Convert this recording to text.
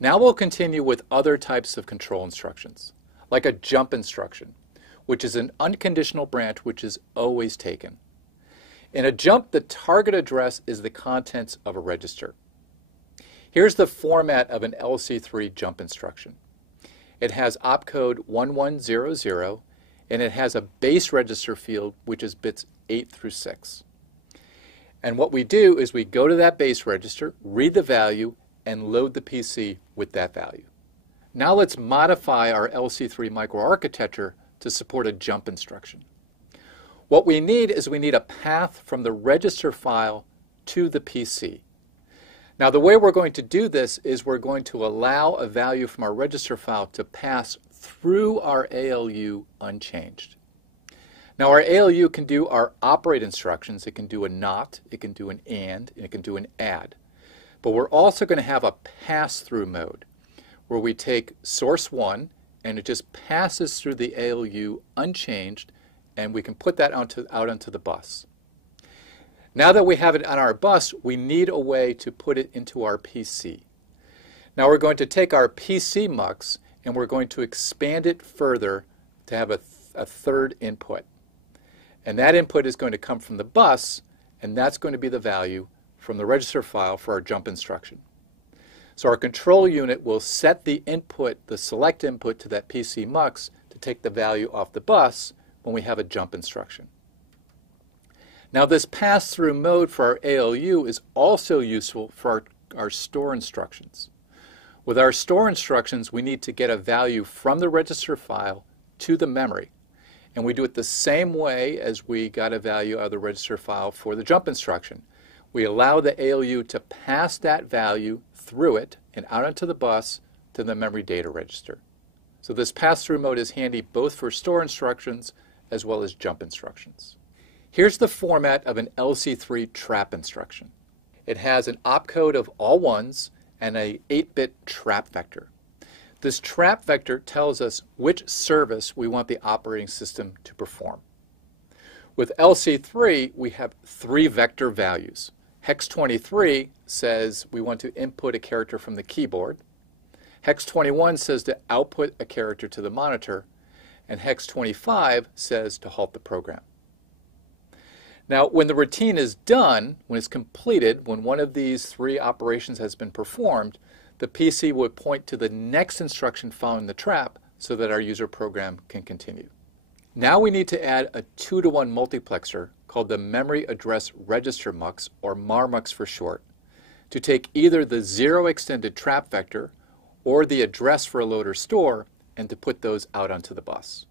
Now we'll continue with other types of control instructions, like a jump instruction, which is an unconditional branch which is always taken. In a jump, the target address is the contents of a register. Here's the format of an LC3 jump instruction. It has opcode 1100, and it has a base register field which is bits 8 through 6. And what we do is we go to that base register, read the value, and load the PC with that value. Now let's modify our LC3 microarchitecture to support a jump instruction. What we need is we need a path from the register file to the PC. Now the way we're going to do this is we're going to allow a value from our register file to pass through our ALU unchanged. Now our ALU can do our operate instructions. It can do a not, it can do an and it can do an add. But we're also going to have a pass-through mode where we take source 1 and it just passes through the ALU unchanged, and we can put that out onto the bus. Now that we have it on our bus, we need a way to put it into our PC. Now we're going to take our PC mux and we're going to expand it further to have a third input. And that input is going to come from the bus, and that's going to be the value from the register file for our jump instruction. So our control unit will set the input, the select input to that PC mux to take the value off the bus when we have a jump instruction. Now this pass-through mode for our ALU is also useful for our store instructions. With our store instructions, we need to get a value from the register file to the memory. And we do it the same way as we got a value out of the register file for the jump instruction. We allow the ALU to pass that value through it and out onto the bus to the memory data register. So this pass-through mode is handy both for store instructions as well as jump instructions. Here's the format of an LC3 trap instruction. It has an opcode of all ones and a 8-bit trap vector. This trap vector tells us which service we want the operating system to perform. With LC3, we have 3 vector values. Hex 23 says we want to input a character from the keyboard. Hex 21 says to output a character to the monitor. And Hex 25 says to halt the program. Now, when the routine is done, when it's completed, when one of these 3 operations has been performed, the PC would point to the next instruction following the trap so that our user program can continue. Now we need to add a 2-to-1 multiplexer called the Memory Address Register Mux, or MARMUX for short, to take either the 0 extended trap vector or the address for a load or store and to put those out onto the bus.